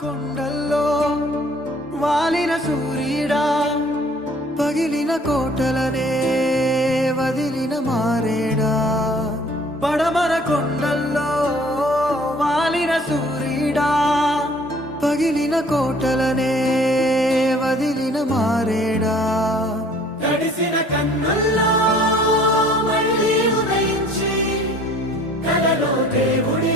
కొండల్లో వాలిన సూర్యుడా, పగిలిన కోటలనే వదిలిన మారేడా. పడమర కొండల్లో వాలిన సూర్యుడా, పగిలిన కోటలనే వదిలిన మారేడా. తడిసిన కన్నుల్లో మళ్ళీ ఉదయించి కలలో దేవుడి